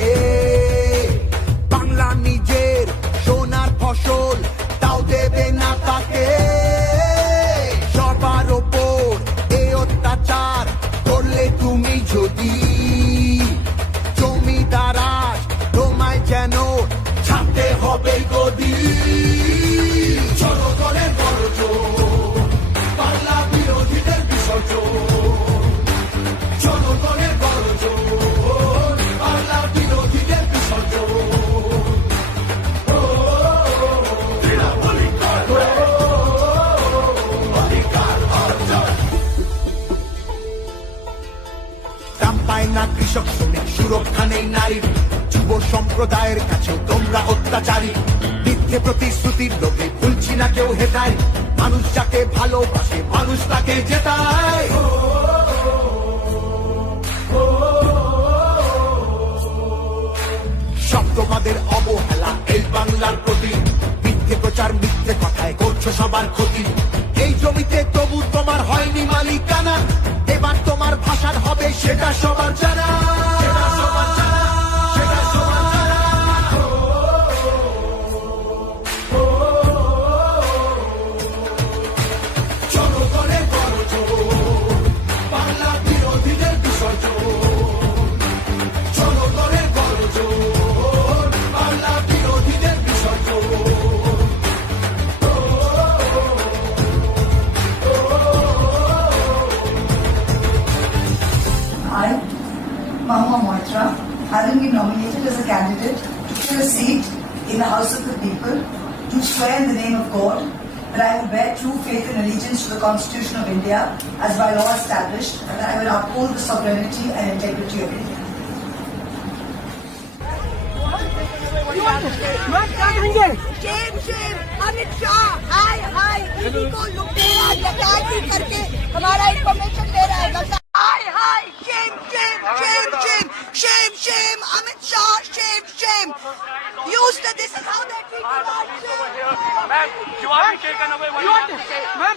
থাকে। বাংলা নিজের সোনার ফসল, তাও দেবে না তাকে। সবার ওপর এ অত্যাচার করলে তুমি যদি, জমিদার আজ তোমায় যেন ছাড়তে হবে গদি। জনগণের বড় জোর, বাংলা বিরোধীদের বিসর্জন। জনগণের বড় জোর, বাংলা বিরোধীদের বিসর্জন। দাম পায় না কৃষক শ্রমিক, সুরক্ষা নেই নারীর, যুব সম্প্রদায়ের কাছেও তোমরা অত্যাচারী। মিথ্যে প্রতিশ্রুতির লোভে ভুলছি না কেউ হেটায়, মানুষ যাকে ভালোবাসে মানুষ তাকে জেতায়। সব তোমাদের অবহেলা এই বাংলার প্রতি, মিথ্যে প্রচার মিথ্যে কথায় করছো সবার ক্ষতি। এই জমিতে তবু তোমার হয়নি মালিকানা, এবার তোমার ভাষার হবে সেটা সবার জানা। জনগণের বড় জোর, বাংলা বিরোধীদের বিসর্জন। জনগণের বড় জোর, বাংলা বিরোধীদের বিসর্জন। I, Mahua Moitra, having been nominated as a candidate to fill a seat in the House of the People, do swear in the name of God that I will bear true faith and allegiance to the Constitution of India as by law established, and that I will uphold the sovereignty and integrity of India. Shame shame Amit Shah, हाय हाय इसी को लुटेरा डकैती करके हमारा information ले रहा है। हाय हाय shame shame shame shame shame shame Amit Shah, shame shame. Use the, this is how they treat us. Ma'am, you are taken away. What you want to say? Ma'am,